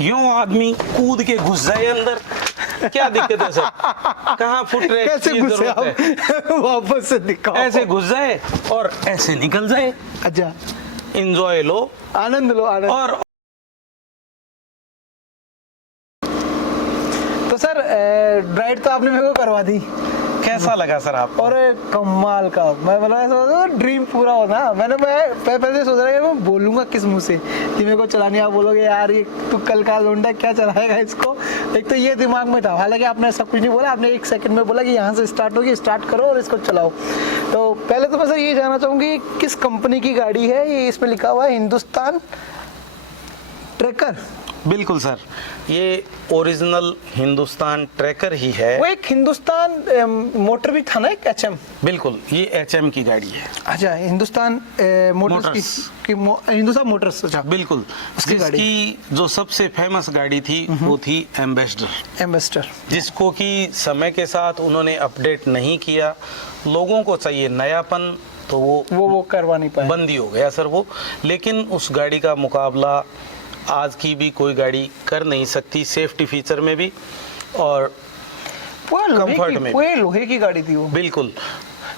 यूं आदमी कूद के घुस जाए अंदर, क्या दिक्कत है सर? कहाँ फुट रहे कैसे घुसे आप? वापस से दिखाओ। ऐसे घुस जाए और ऐसे निकल जाए। अच्छा, एंजॉय लो, आनंद लो, आनंद। और तो सर राइड तो आपने मेरे को करवा दी, कैसा लगा सर आपको? और कमाल का, मैं बोला ड्रीम पूरा होना। मैं पहले सोच रहा कि मैं बोलूंगा किस मुंह से कि मेरे को चलानी, आप बोलोगे यार ये तू कल का लोंडा क्या चलाएगा इसको। एक तो ये दिमाग में था, हालांकि आपने सब कुछ नहीं बोला, आपने 1 सेकंड में बोला कि यहाँ से स्टार्ट होगी, स्टार्ट करो और इसको चलाओ। तो पहले तो मैं सर ये जानना चाहूँगी किस कंपनी की गाड़ी है ये? इसमें लिखा हुआ है हिंदुस्तान ट्रैकर। बिल्कुल सर, ये ओरिजिनल हिंदुस्तान ट्रैकर ही है। वो एक हिंदुस्तान मोटर भी था ना, एक HM। बिल्कुल, ये HM की गाड़ी है। अच्छा, हिंदुस्तान मोटर्स की हिंदुस्तान मोटर्स। अच्छा, बिल्कुल। उसकी गाड़ी, इसकी जो सबसे फेमस गाड़ी थी वो थी एम्बेसडर, जिसको कि समय के साथ उन्होंने अपडेट नहीं किया। लोगों को चाहिए नयापन, तो वो करवा नहीं पाए, बंद ही हो गया सर वो। लेकिन उस गाड़ी का मुकाबला आज की भी कोई गाड़ी कर नहीं सकती, सेफ्टी फीचर में भी और कंफर्ट में। पूरे लोहे की गाड़ी थी वो। बिल्कुल,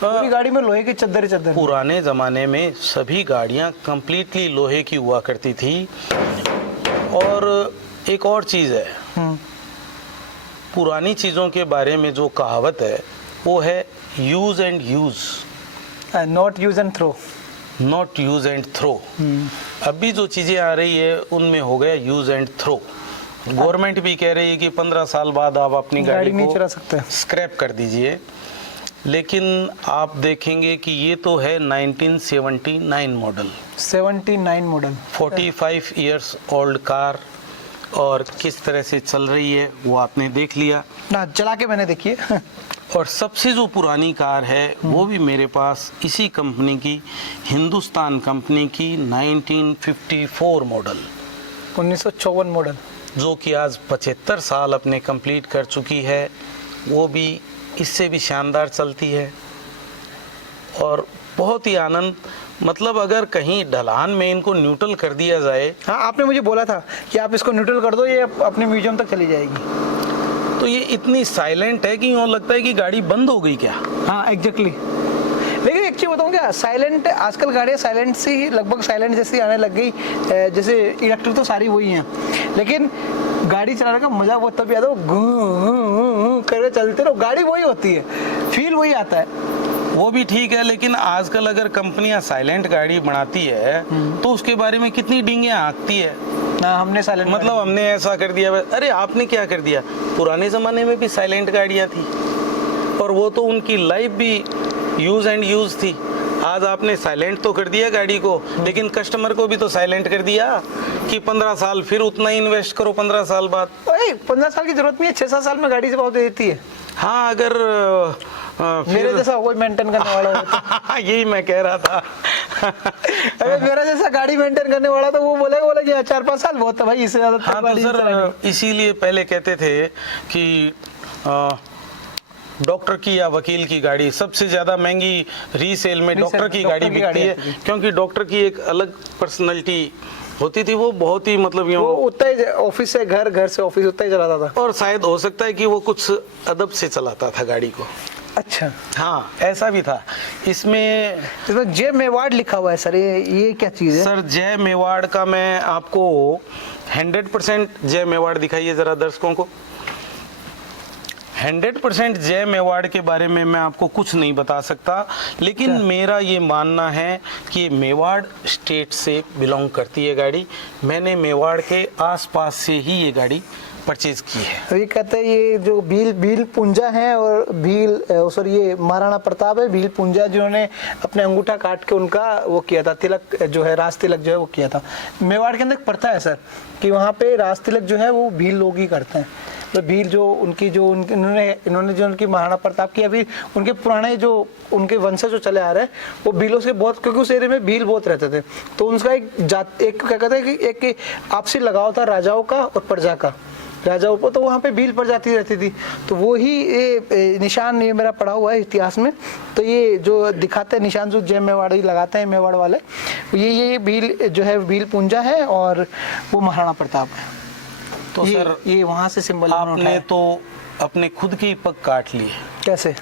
पूरी गाड़ी में लोहे की चद्दर। पुराने ज़माने में सभी गाड़ियाँ कंप्लीटली लोहे की हुआ करती थी। और एक और चीज़ है, पुरानी चीज़ों के बारे में जो कहावत है वो है use and use, not use and throw. Not use and throw. अभी जो चीज़ें आ रही है उनमें हो गया यूज़ एंड थ्रो। गवर्नमेंट भी कह रही है कि 15 साल बाद आप अपनी गाड़ी नहीं चला को सकते, स्क्रैप कर दीजिए। लेकिन आप देखेंगे कि ये तो है 1979 model, 79 model, 45 years old car, और किस तरह से चल रही है वो आपने देख लिया ना, चला के मैंने देखी है। और सबसे जो पुरानी कार है वो भी मेरे पास इसी कंपनी की, हिंदुस्तान कंपनी की 1954 मॉडल, 1954 मॉडल, जो कि आज 75 साल अपने कंप्लीट कर चुकी है। वो भी इससे भी शानदार चलती है और बहुत ही आनंद, मतलब अगर कहीं ढलान में इनको न्यूट्रल कर दिया जाए। हाँ, आपने मुझे बोला था कि आप इसको न्यूट्रल कर दो, ये अपने म्यूजियम तक चली जाएगी। तो ये इतनी साइलेंट है कि यूँ लगता है कि गाड़ी बंद हो गई क्या। हाँ, एग्जैक्टली। लेकिन एक चीज़ बताऊँ क्या, साइलेंट आजकल गाड़ियाँ साइलेंट सी, लगभग साइलेंट जैसी आने लग गई। जैसे इलेक्ट्रिक तो सारी वही हैं, लेकिन गाड़ी चलाने का मजा वो तभी आता है, वो करके चलते रहो, गाड़ी वही होती है, फील वही आता है। वो भी ठीक है, लेकिन आजकल अगर कंपनियां साइलेंट गाड़ी बनाती है तो उसके बारे में कितनी डींगे हाँकती है ना, हमने साइलेंट, मतलब हमने ऐसा कर दिया। अरे आपने क्या कर दिया? पुराने ज़माने में भी साइलेंट गाड़ियाँ थी और वो तो उनकी लाइफ भी यूज़ एंड यूज़ थी। आज आपने साइलेंट तो कर दिया गाड़ी को, लेकिन कस्टमर को भी तो साइलेंट कर दिया कि 15 साल फिर उतना ही इन्वेस्ट करो 15 साल बाद। 15 साल की जरूरत नहीं है, 6-7 साल में गाड़ी से बहुत दे देती है। हाँ, अगर मेरे जैसा कोई मेंटेन करने वाला हो तो। यही मैं कह रहा था। अगर मेरा जैसा गाड़ी मेंटेन करने वाला तो वो बोलेगा कि 4-5 साल बहुत है भाई, इससे ज्यादा। हाँ, तो सर इसीलिए पहले कहते थे कि डॉक्टर की या वकील की गाड़ी सबसे ज्यादा महंगी रीसेल में डॉक्टर की गाड़ी बिकती है, क्योंकि डॉक्टर की एक अलग पर्सनैलिटी होती थी। वो बहुत ही मतलब वो उतना ही ऑफिस से घर, घर से ऑफिस उतना ही चलाता था, और शायद हो सकता है कि वो कुछ अदब से चलाता था गाड़ी को। अच्छा, हाँ, ऐसा भी था। इसमें जय मेवाड़ लिखा हुआ है सर, ये क्या चीज़ है? सर जय मेवाड़ का मैं आपको 100% जय मेवाड़ दिखाइए जरा दर्शकों को। 100% जय मेवाड़ के बारे में मैं आपको कुछ नहीं बता सकता, लेकिन मेरा ये मानना है कि मेवाड़ स्टेट से बिलोंग करती है गाड़ी। मैंने मेवाड़ के आसपास से ही ये गाड़ी परचेज की है। ये कहते हैं ये जो भील पुंजा है और ये महाराणा प्रताप है, भील पुंजा जिन्होंने अपने अंगूठा काट के उनका वो किया था, तिलक जो है, राज तिलक जो है वो किया था। मेवाड़ के अंदर एक प्रथा है सर कि वहाँ पे राज तिलक जो है वो भील लोग ही करते हैं। तो भील जो इन्होंने जो उनकी महाराणा प्रताप की, अभी उनके पुराने जो उनके वंशज जो चले आ रहे हैं वो भीलों से बहुत, क्योंकि उस एरिया में भील बहुत रहते थे, तो उनका एक क्या कहते हैं कि एक आपसी लगाव था राजाओं का और प्रजा का। राजाओं को तो वहाँ पे भील प्रजाति रहती थी, तो वो ही ये निशान, ये मेरा पढ़ा हुआ है इतिहास में, तो ये जो दिखाते हैं निशान जो जय मेवाड़ी लगाते हैं मेवाड़ वाले, ये भील जो है भील पुंजा है और वो महाराणा प्रताप है। तो सर ये वहां से सिंबल आपने तो अपने खुद के ही पग काट लिए। कैसे?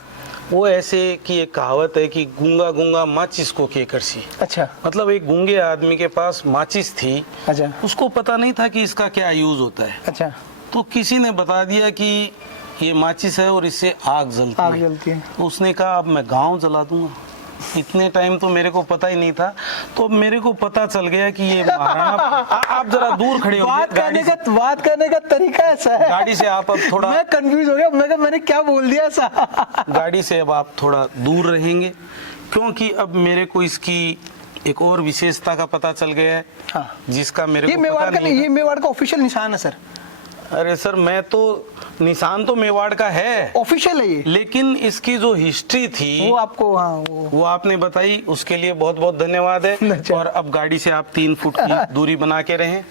वो ऐसे कि एक कहावत है कि गूंगा गूंगा माचिस को के करसी। अच्छा मतलब एक गूंगे आदमी के पास माचिस थी, अच्छा उसको पता नहीं था कि इसका क्या यूज होता है, अच्छा। तो किसी ने बता दिया कि ये माचिस है और इससे आग जलती आग है। जलती है। तो उसने कहा अब मैं गांव जला दूंगा। इतने टाइम तो मेरे को पता ही नहीं था, तो अब मेरे को पता चल गया कि ये महाराणा आप जरा दूर खड़े हो, बात करने का तरीका ऐसा है। गाड़ी से आप अब थोड़ा मैं कंफ्यूज हो गया, मैंने क्या बोल दिया ऐसा। गाड़ी से अब आप थोड़ा दूर रहेंगे, क्योंकि अब मेरे को इसकी एक और विशेषता का पता चल गया है। हाँ। जिसका मेरे ये को मेवाड़ पता का नहीं ये मेवाड़ का ऑफिशियल निशान है सर। अरे सर मैं तो निशान तो मेवाड़ का है, ऑफिशियल है ये, लेकिन इसकी जो हिस्ट्री थी वो आपको हाँ वो आपने बताई, उसके लिए बहुत बहुत धन्यवाद है। अच्छा। और अब गाड़ी से आप 3 फुट की दूरी बना के रहें।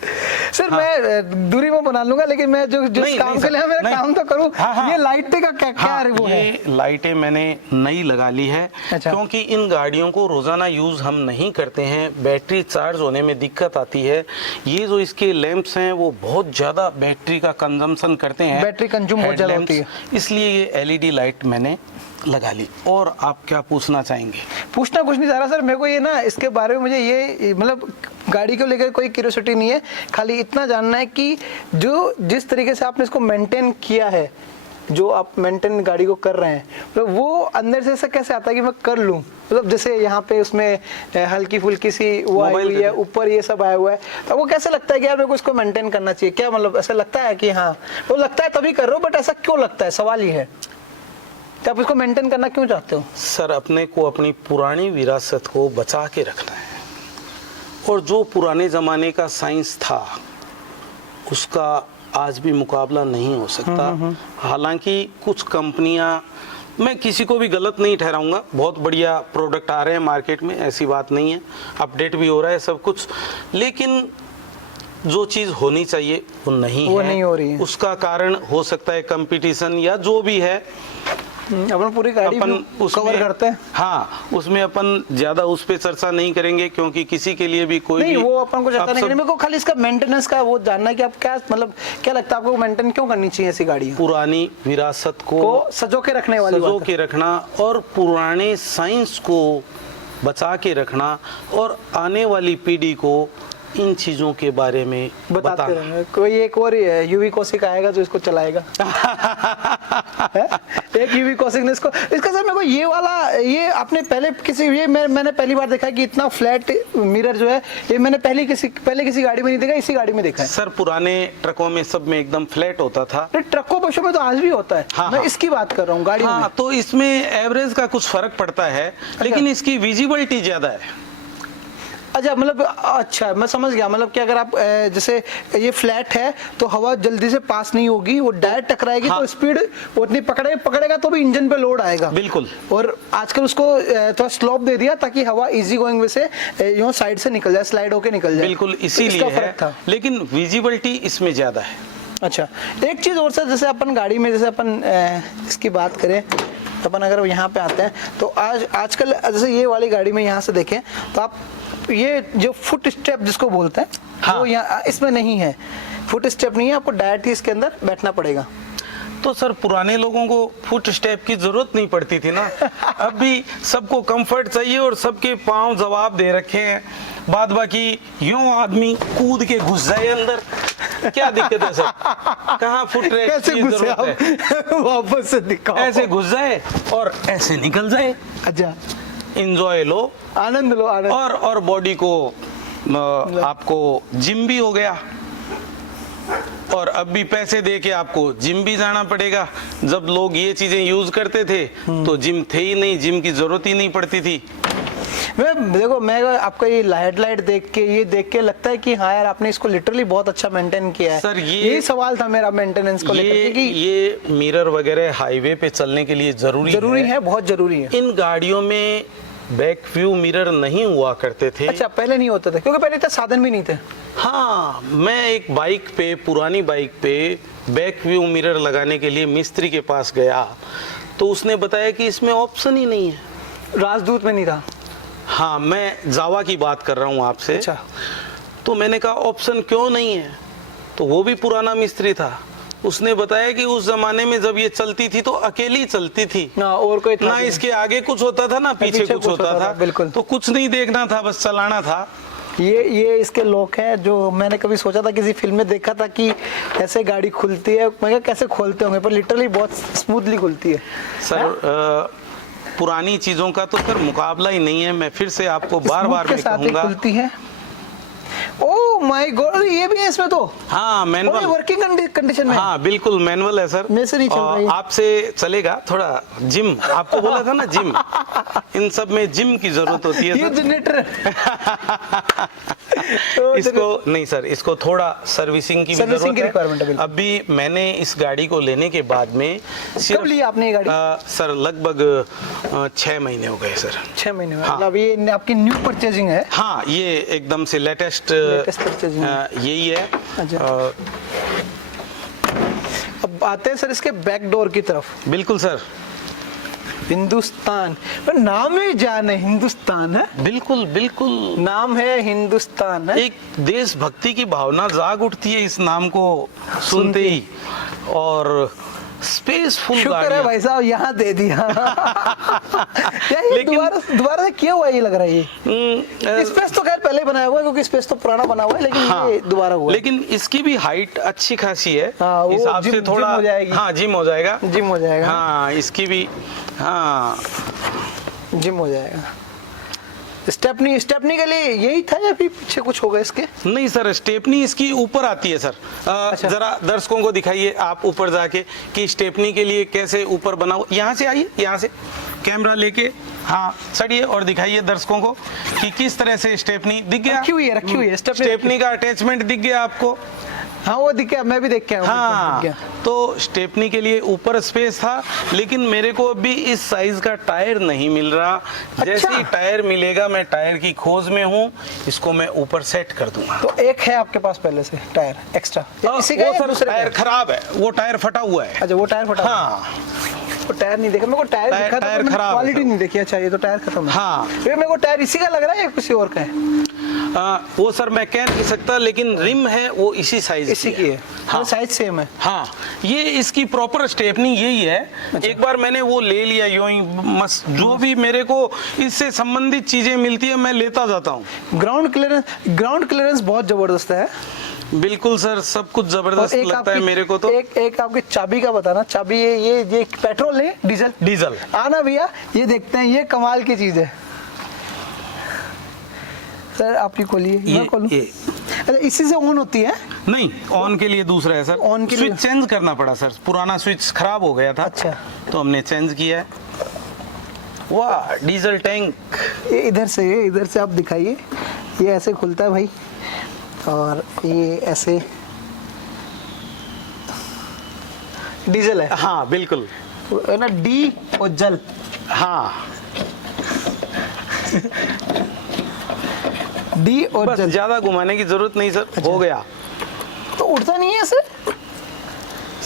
सर मैं दूरी में बना लूंगा, लेकिन मैं जो जिस नहीं, काम नहीं के लिए सर, मेरा नहीं। काम तो करूँ। हाँ, हाँ। ये लाइटें का क्या क्या वो है? ये लाइटें मैंने नई लगा ली है। अच्छा। क्योंकि इन गाड़ियों को रोजाना यूज हम नहीं करते हैं, बैटरी चार्ज होने में दिक्कत आती है। ये जो इसके लैंप्स हैं वो बहुत ज्यादा बैटरी का कंजम्पशन करते हैं, बैटरी कंज्यूम बहुत ज्यादा होती है, इसलिए ये एलईडी लाइट मैंने लगा ली। और आप क्या पूछना चाहेंगे? पूछना कुछ नहीं चाह रहा सर, मेरे को ये ना इसके बारे में मुझे ये मतलब गाड़ी को लेकर कोई क्यूरियोसिटी नहीं है, खाली इतना जानना है कि जो जिस तरीके से आपने इसको मेंटेन किया है, जो आप मेंटेन गाड़ी को कर रहे हैं, तो वो अंदर से ऐसा कैसे आता है कि मैं कर लूं? मतलब जैसे यहाँ पे उसमें हल्की फुल्की सी वो आई हुई है, ऊपर ये सब आया हुआ है, तो वो कैसे लगता है कि यार मेरे को इसको मेंटेन करना चाहिए? क्या मतलब ऐसा लगता है कि हाँ वो लगता है तभी कर रहे हो, बट ऐसा क्यों लगता है? सवाल ये है कि आप इसको मेंटेन करना क्यों चाहते हो? सर अपने को अपनी पुरानी विरासत को बचा के रखना है, और जो पुराने ज़माने का साइंस था उसका आज भी मुकाबला नहीं हो सकता। हालांकि कुछ कंपनियां, मैं किसी को भी गलत नहीं ठहराऊंगा, बहुत बढ़िया प्रोडक्ट आ रहे हैं मार्केट में, ऐसी बात नहीं है, अपडेट भी हो रहा है सब कुछ, लेकिन जो चीज़ होनी चाहिए वो नहीं हो रही है। उसका कारण हो सकता है कंपटीशन या जो भी है। अपन पूरी गाड़ी अपन कवर करते हैं। हाँ, उसमें अपन ज्यादा उस पे चर्चा नहीं करेंगे, क्योंकि किसी के लिए भी कोई नहीं भी वो अपन को चर्चा नहीं सब करनी। मेरे को खाली इसका मेंटेनेंस का वो जानना है कि आप क्या मतलब क्या लगता है आपको मेंटेन क्यों करनी चाहिए ऐसी गाड़ी पुरानी विरासत को सजो के रखने वाली सजो बात के रखना और पुराने साइंस को बचा के रखना और आने वाली पीढ़ी को इन चीजों के बारे में बताते रहना। कोई एक और यूवी कौशिक आएगा जो इसको चलाएगा। एक यूवी कौशिक ने इसका सर मेरे को ये वाला, ये आपने पहले किसी ये मैंने पहली बार देखा कि इतना फ्लैट मिरर जो है, ये मैंने पहले किसी गाड़ी में नहीं देखा, इसी गाड़ी में देखा है। सर पुराने ट्रकों में सब में एकदम फ्लैट होता था। ट्रकों बसों में तो आज भी होता है। हाँ, मैं हाँ। इसकी बात कर रहा हूँ गाड़ी में। तो इसमें एवरेज का कुछ फर्क पड़ता है, लेकिन इसकी विजिबिलिटी ज्यादा है। अच्छा मतलब अच्छा मैं समझ गया, मतलब कि अगर आप जैसे ये फ्लैट है तो हवा जल्दी से पास नहीं होगी, वो डायरेक्ट टकराएगी। हाँ। तो स्पीड उतनी पकड़ेगा तो भी इंजन पे लोड आएगा। बिल्कुल। और आजकल उसको थोड़ा स्लोप दे दिया ताकि हवा इजी गोइंग वे से यूं साइड से निकल जाए, स्लाइड होके निकल जाए। बिल्कुल इसीलिए है, लेकिन विजिबिलिटी इसमें ज्यादा है। अच्छा एक चीज और सर, जैसे अपन गाड़ी में जैसे अपन इसकी बात करें, अपन अगर यहाँ पे आते हैं तो आजकल जैसे ये वाली गाड़ी में यहाँ से देखें तो आप ये जो फुट स्टेप जिसको बोलते हैं, हाँ। वो यहाँ इसमें नहीं है, फुट स्टेप नहीं है, आपको डायरेक्ट ही इसके अंदर बैठना पड़ेगा। तो सर पुराने लोगों को फुट स्टेप की जरूरत नहीं पड़ती थी ना। अब भी सबको कंफर्ट चाहिए और सबके पांव जवाब दे रखे हैं, बाद बाकी यूं आदमी कूद के घुस जाए अंदर, क्या दिक्कत है सर? कहाँ फुट रेस्ट की जरूरत है? वापस से दिखाओ। ऐसे घुस जाए और ऐसे निकल जाए। अच्छा इंजॉय लो, आनंद लो, आनंद। और बॉडी को आपको जिम भी हो गया, और अब भी पैसे दे के आपको जिम भी जाना पड़ेगा। जब लोग ये चीजें यूज करते थे तो जिम थे ही नहीं, जिम की जरूरत ही नहीं पड़ती थी। मैं आपका ये लाइट देख के लगता है कि हाँ यार आपने इसको लिटरली बहुत अच्छा मेंटेन किया है। सर यही सवाल था मेरा मेंटेनेंस को लेकर कि ये मिरर वगैरह हाईवे पे चलने के लिए जरूरी है, बहुत जरूरी है। इन गाड़ियों में बैक व्यू मिरर नहीं हुआ करते थे। अच्छा पहले नहीं होते थे, क्योंकि पहले इतना साधन भी नहीं थे। हाँ, मैं एक बाइक पे, पुरानी बाइक पे बैक व्यू मिरर लगाने के लिए मिस्त्री के पास गया तो उसने बताया कि इसमें ऑप्शन ही नहीं है। राजदूत में नहीं था। हाँ, मैं जावा की बात कर रहा हूँ आपसे। अच्छा। तो मैंने कहा ऑप्शन क्यों नहीं है? तो वो भी पुराना मिस्त्री था। उसने बताया कि उस जमाने में जब ये चलती थी तो अकेली चलती थी ना, और कोई था ना, नहीं। इसके आगे कुछ होता था ना पीछे कुछ होता था। बिल्कुल। तो कुछ नहीं देखना था, बस चलाना था। ये इसके लॉक है जो मैंने कभी सोचा था, किसी फिल्म में देखा था कि ऐसे गाड़ी खुलती है, मैं कहा कैसे खोलते होंगे, पर लिटरली बहुत स्मूथली खुलती है सर। पुरानी चीजों का तो सर मुकाबला ही नहीं है। मैं फिर से आपको बार बार के मैं साथ ही कहूंगा। खुलती है। ओह माय गॉड, ये भी है इसमें तो। हाँ, मैनुअल वर्किंग कंडीशन में। हाँ बिल्कुल मैनुअल है सर। मेरे से नहीं चल रही है। आपसे चलेगा थोड़ा। जिम आपको बोला था ना, जिम, इन सब में जिम की जरूरत होती है ये सर। जनरेटर इसको नहीं सर, इसको थोड़ा सर्विसिंग की भी सर्विसिंग की जरूरत रिक्वायरमेंट है है। बिल्कुल। अभी मैंने इस गाड़ी को लेने के बाद में कब ली आपने ये गाड़ी? सर लगभग 6 महीने हो गए सर। 6 महीने में। हाँ। मतलब ये आपकी न्यू परचेजिंग है? हाँ, ये एकदम से लेटेस्ट परचेजिंग यही है। अच्छा। अब आते हैं सर इसके बैक डोर की तरफ। बिल्कुल सर। हिंदुस्तान, पर नाम ही जान है, हिंदुस्तान है। बिल्कुल बिल्कुल, नाम है हिंदुस्तान है। एक देशभक्ति की भावना जाग उठती है इस नाम को सुनते ही। और स्पेसफुल शुक्र है भाई साहब यहाँ दे दिया। क्या ये लेकिन- दोबारा से किया हुआ है, ये लग रहा है ये। स्पेस तो खैर पहले बनाया हुआ है, क्योंकि स्पेस तो पुराना बना हुआ है, लेकिन हाँ, ये दोबारा हुआ है। लेकिन इसकी भी हाइट अच्छी खासी है। हाँ, वो हिसाब से जिम थोड़ा हो जाएगी। हाँ, जिम हो जाएगा। जिम हो जाएगा। हाँ, इसकी भी हाँ जिम हो जाएगा। स्टेपनी के लिए यही था या फिर पीछे कुछ होगा इसके? नहीं सर, स्टेपनी इसकी ऊपर आती है सर। अच्छा। जरा दर्शकों को दिखाइए आप ऊपर जाके कि स्टेपनी के लिए कैसे ऊपर बना हुआ। यहाँ से आइए, यहाँ से कैमरा लेके हाँ चढ़िए और दिखाइए दर्शकों को कि किस तरह से स्टेपनी दिख गया। रखी हुई है स्टेपनी का अटैचमेंट दिख गया आपको। हाँ वो दिख गया, मैं भी देख के आया हूँ, हाँ, दिख गया। तो स्टेपनी के लिए ऊपर स्पेस था, लेकिन मेरे को अभी इस साइज का टायर नहीं मिल रहा। जैसे ही टायर मिलेगा, मैं टायर की खोज में हूँ, इसको मैं ऊपर सेट कर दूंगा। तो एक है आपके पास पहले से टायर एक्स्ट्रा? इसी का वो या सर दूसरे का? टायर खराब है, वो टायर फटा हुआ है। अच्छा, वो टायर फटा हुआ है। हाँ वो टायर नहीं देखा मेरे को, टायर दिखा था, टायर मैंने खराब है क्वालिटी सर। नहीं देखी। अच्छा, ये तो टायर खत्म है। हाँ। ये मेरे को टायर इसी का लग रहा है या किसी और का है? वो सर मैं कह नहीं सकता, लेकिन रिम है वो इसी साइज इसी की है। हाँ। साइज सेम है। हाँ, ये इसकी प्रॉपर स्टेपनी यही है। अच्छा। एक बार मैंने वो ले लिया यूं ही, जो भी मेरे को इससे संबंधित चीजें मिलती है मैं लेता जाता हूँ। ग्राउंड क्लियरेंस बहुत जबरदस्त है। बिल्कुल सर, सब कुछ जबरदस्त और एक लगता है आपकी- मेरे को तो। एक आपकी चाबी का बताना। चाबी ये पेट्रोल नहीं, डीजल? डीजल। आना भैया, ये देखते हैं, ये कमाल की चीज है सर। आप ही खोलिए, मैं खोलूं? ये अच्छा, इसी से ऑन होती है? नहीं, ऑन के लिए दूसरा है सर। ऑन के लिए- स्विच चेंज करना पड़ा सर, पुराना स्विच खराब हो गया था। अच्छा। तो हमने चेंज किया है। वाह, डीजल टैंक। ये इधर से आप दिखाइए। ये ऐसे खुलता है भाई, और ये ऐसे डीजल है। हाँ बिल्कुल। है ना, डी और जल। हाँ, डी और बस जल। ज्यादा घुमाने की जरूरत नहीं सर। अच्छा। हो गया तो उड़ता नहीं है सर?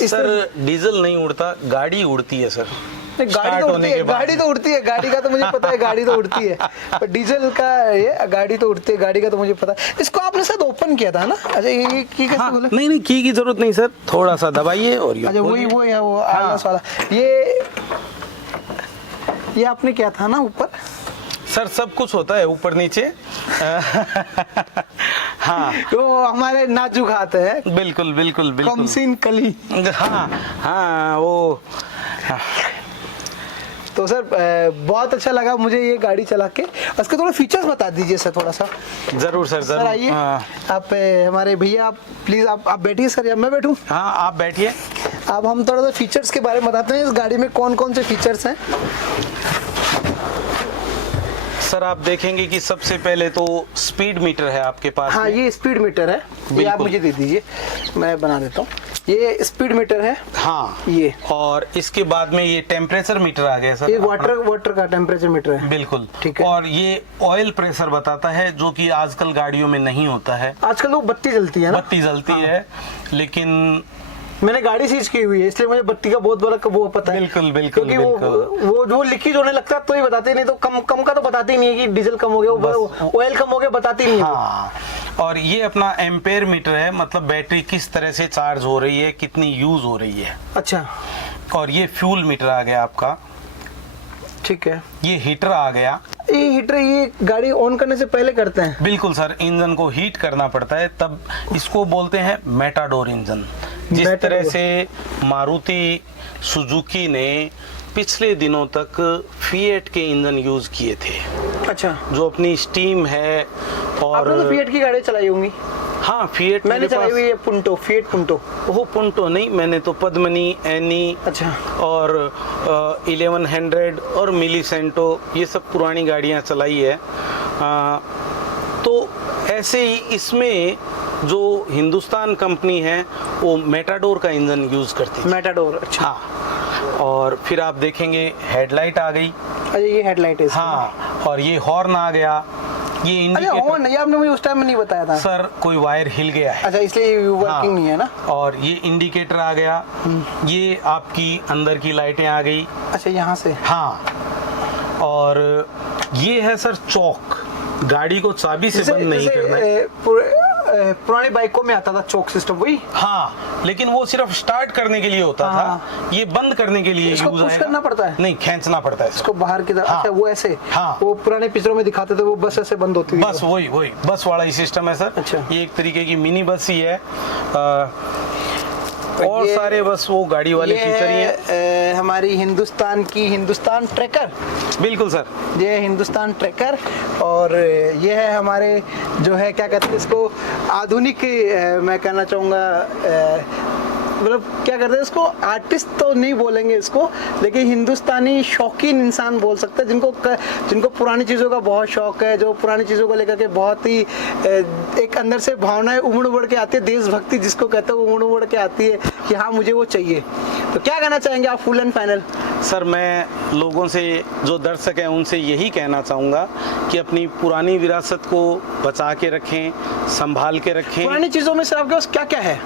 इस तरह- सर। डीजल नहीं उड़ता, गाड़ी उड़ती है सर। नहीं, गाड़ी स्टार्ट तो होने उड़ती है, के बाद। गाड़ी तो उड़ती है। गाड़ी का तो मुझे पता है, गाड़ी तो उड़ती है। पर डीजल का ये गाड़ी तो उड़ती है, गाड़ी का तो मुझे पता है। इसको आपने शायद ओपन किया था ना? अच्छा, ये की कैसे हाँ, बोले? नहीं की जरूरत नहीं सर, थोड़ा सा दबाइए और यूं अच्छा, खोलिए। वही है वो हाँ। आलस वाला। ये आपने क्या था ना ऊपर? सर सब कुछ होता है ऊपर नीचे। हाँ वो हमारे नाजुक हाथ है, बिल्कुल बिल्कुल बिल्कुल। कमसीन कली। हाँ हाँ, वो तो सर बहुत अच्छा लगा मुझे ये गाड़ी चला के। उसके थोड़े फीचर्स बता दीजिए सर, थोड़ा सा। जरूर सर, सर जरूर। आइए, हाँ आप हमारे भैया, आप प्लीज आप बैठिए सर, या मैं बैठूं? हाँ, आप बैठिए। अब हम थोड़ा सा फीचर्स के बारे में बताते हैं, इस गाड़ी में कौन कौन से फीचर्स हैं। सर आप देखेंगे कि सबसे पहले तो स्पीड मीटर है आपके पास हाँ, में। ये स्पीड मीटर है। ये आप बिल्कुल। मुझे दे दीजिए, मैं बना देता हूँ। ये स्पीड मीटर है। हाँ, ये और इसके बाद में ये टेम्परेचर मीटर आ गया सर। ये वाटर का टेम्परेचर मीटर है। बिल्कुल, ठीक है। और ये ऑयल प्रेशर बताता है, जो कि आजकल गाड़ियों में नहीं होता है। आजकल वो बत्ती जलती है ना? बत्ती जलती है, लेकिन मैंने गाड़ी सीज की हुई है इसलिए मुझे बत्ती का बहुत बड़ा वो पता है। बिल्कुल, बिल्कुल, क्योंकि वो जो लीकेज होने लगता है तो ही बताते, नहीं तो कम का तो बताते ही नहीं है कि डीजल कम हो गया, ऑयल कम हो गया, बताते ही नहीं है। हाँ, और ये अपना एम्पेयर मीटर है, मतलब बैटरी किस तरह से चार्ज हो रही है, कितनी यूज हो रही है। अच्छा, और ये फ्यूल मीटर आ गया आपका, ठीक है। ये हीटर आ गया। ये हीटर ये गाड़ी ऑन करने से पहले करते हैं? बिल्कुल सर, इंजन को हीट करना पड़ता है, तब इसको बोलते हैं मेटाडोर इंजन। जिस तरह से मारुति सुजुकी ने पिछले दिनों तक फिएट के इंजन यूज किए थे। अच्छा, जो अपनी स्टीम है। और आपने तो फिएट की गाड़ी चलाई होंगी? हाँ, फिएट मैंने चलाई हुई है, पुंटो, फिएट पुंटो। वो पुंटो नहीं, मैंने तो पद्मनी, एनी, अच्छा, और 1100 और मिलीसेंटो, ये सब पुरानी गाड़ियाँ चलाई है। तो ऐसे ही इसमें जो हिंदुस्तान कंपनी है वो मेटाडोर का इंजन यूज करती है। मेटाडोर, अच्छा। हाँ, और फिर आप देखेंगे हेडलाइट आ गई। अच्छा, ये हेडलाइट है इसकी। हाँ, और ये हॉर्न आ गया, ये इंडिकेटर। हॉर्न ये आपने मुझे उस टाइम में नहीं बताया था सर, कोई वायर हिल गया है। अच्छा, इसलिए वर्किंग नहीं है ना। और ये इंडिकेटर आ गया, ये आपकी अंदर की लाइटें आ गई। अच्छा, यहाँ से। हाँ, और ये है सर चौक, गाड़ी को चाबी से बंद नहीं करना है। पुरानी बाइकों में आता था चौक सिस्टम, वही। हाँ, लेकिन वो सिर्फ स्टार्ट करने के लिए होता था, ये बंद करने के लिए इसको यूज पुश करना पड़ता है? नहीं, खींचना पड़ता है इसको बाहर की तरफ। हाँ, अच्छा, वो ऐसे। हाँ, वो पुराने पिक्चरों में दिखाते थे, वो बस ऐसे बंद होती थी। बस वही बस वाला ही सिस्टम है सर। अच्छा, ये एक तरीके की मिनी बस ही है। और सारे बस वो गाड़ी वाले फीचर ही है। हमारी हिंदुस्तान की हिंदुस्तान ट्रैकर। बिल्कुल सर, ये है हिंदुस्तान ट्रैकर। और ये है हमारे जो है क्या कहते हैं इसको, आधुनिक, मैं कहना चाहूँगा, मतलब क्या करते हैं इसको, आर्टिस्ट तो नहीं बोलेंगे इसको, लेकिन हिंदुस्तानी शौकीन इंसान बोल सकते हैं, जिनको पुरानी चीज़ों का बहुत शौक है, जो पुरानी चीज़ों को लेकर के बहुत ही एक अंदर से भावनाएं उमड़ उमड़ के आती है, देशभक्ति जिसको कहते हैं वो उमड़ उमड़ के आती है कि हाँ मुझे वो चाहिए। तो क्या कहना चाहेंगे आप फुल एंड फाइनल? सर, मैं लोगों से, जो दर्शक हैं, उनसे यही कहना चाहूँगा कि अपनी पुरानी विरासत को बचा के रखें, संभाल के रखें। पुरानी चीज़ों में सर आपके पास क्या क्या है?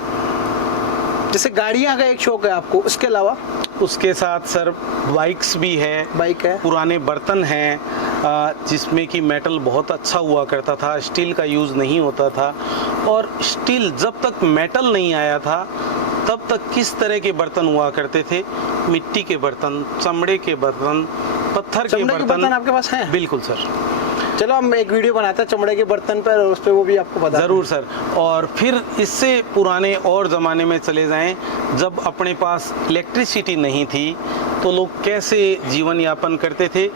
जैसे गाड़ियाँ का एक शौक है आपको, उसके अलावा? उसके साथ सर बाइक्स भी है, बाइक है, पुराने बर्तन हैं, जिसमें कि मेटल बहुत अच्छा हुआ करता था, स्टील का यूज़ नहीं होता था। और स्टील, जब तक मेटल नहीं आया था तब तक किस तरह के बर्तन हुआ करते थे? मिट्टी के बर्तन, चमड़े के बर्तन, पत्थर के बर्तन आपके पास हैं? बिल्कुल सर। चलो हम एक वीडियो बनाते हैं चमड़े के बर्तन पर, उस पर वो भी आपको बता। ज़रूर सर। और फिर इससे पुराने और ज़माने में चले जाएं, जब अपने पास इलेक्ट्रिसिटी नहीं थी तो लोग कैसे जीवन यापन करते थे,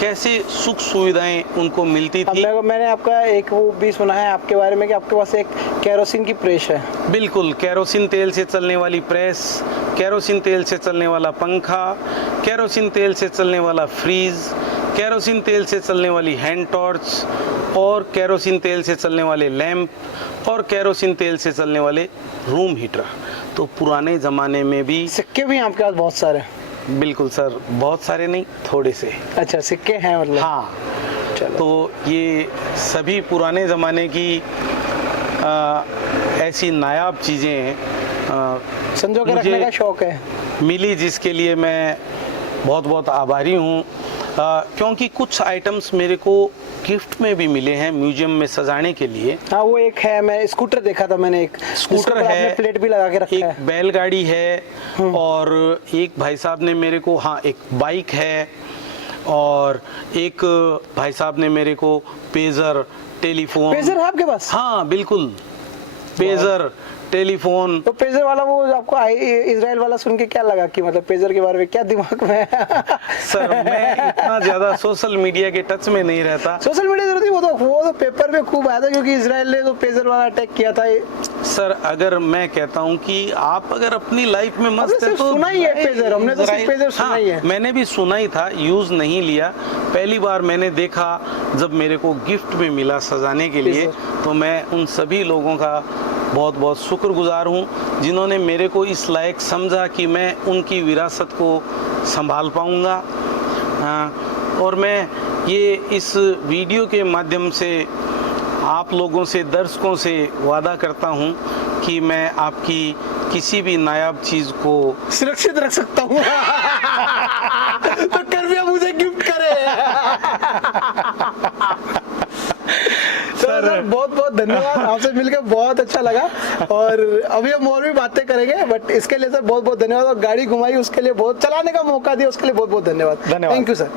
कैसे सुख सुविधाएं उनको मिलती थी। मैंने आपका एक वो भी सुना है आपके बारे में कि आपके पास एक केरोसिन की प्रेस है। बिल्कुल, केरोसिन तेल से चलने वाली प्रेस, केरोसिन तेल से चलने वाला पंखा, केरोसिन तेल से चलने वाला फ्रीज, केरोसिन तेल से चलने वाली हैंड टॉर्च, और केरोसिन तेल से चलने वाले लैंप, और केरोसिन तेल से चलने वाले रूम हीटर। तो पुराने ज़माने में भी सिक्के भी आपके पास बहुत सारे? बिल्कुल सर, बहुत सारे नहीं, थोड़े से। अच्छा, सिक्के हैं मतलब? हाँ। चलो। तो ये सभी पुराने ज़माने की ऐसी नायाब चीज़ें हैं, संजो के रखने का शौक है मिली, जिसके लिए मैं बहुत बहुत आभारी हूँ। क्योंकि कुछ आइटम्स मेरे को गिफ्ट में भी मिले हैं म्यूजियम में सजाने के लिए। हाँ, वो एक है, मैं स्कूटर देखा था, मैंने एक स्कूटर है, प्लेट भी लगा के रखा एक है, बैलगाड़ी है, और एक भाई साहब ने मेरे को, हाँ, एक बाइक है, और एक भाई साहब ने मेरे को पेजर, टेलीफोन। पेजर है आपके पास? हाँ बिल्कुल, पेजर, टेलीफोन। तो पेजर वाला वो आपको इजराइल वाला सुन के क्या लगा कि मतलब पेजर के बारे में क्या दिमाग में है? सर, मैं इतना ज्यादा सोशल मीडिया के टच में नहीं रहता। सोशल मीडिया जरूरत है, वो तो पेपर में खूब आया था, क्योंकि इजराइल ने तो पेजर वाला अटैक किया था। सर, अगर मैं कहता हूँ कि आप अगर अपनी लाइफ में मस्त है तो सुना ही है पेजर, हमने तो सिर्फ पेजर सुना ही है। मैंने भी सुना ही था, यूज नहीं लिया। पहली बार मैंने देखा जब मेरे को गिफ्ट में मिला सजाने के लिए, तो मैं उन सभी लोगों का बहुत बहुत शुक्रगुजार हूँ जिन्होंने मेरे को इस लायक समझा कि मैं उनकी विरासत को संभाल पाऊँगा। और मैं ये इस वीडियो के माध्यम से आप लोगों से, दर्शकों से वादा करता हूँ कि मैं आपकी किसी भी नायाब चीज को सुरक्षित रख सकता हूँ तो कृपया मुझे गिफ्ट करें। सर बहुत बहुत धन्यवाद, आपसे मिलकर बहुत अच्छा लगा और अभी हम और भी बातें करेंगे, बट इसके लिए सर बहुत बहुत धन्यवाद और गाड़ी घुमाई उसके लिए, बहुत चलाने का मौका दिया उसके लिए बहुत बहुत धन्यवाद। धन्यवाद। Thank you sir.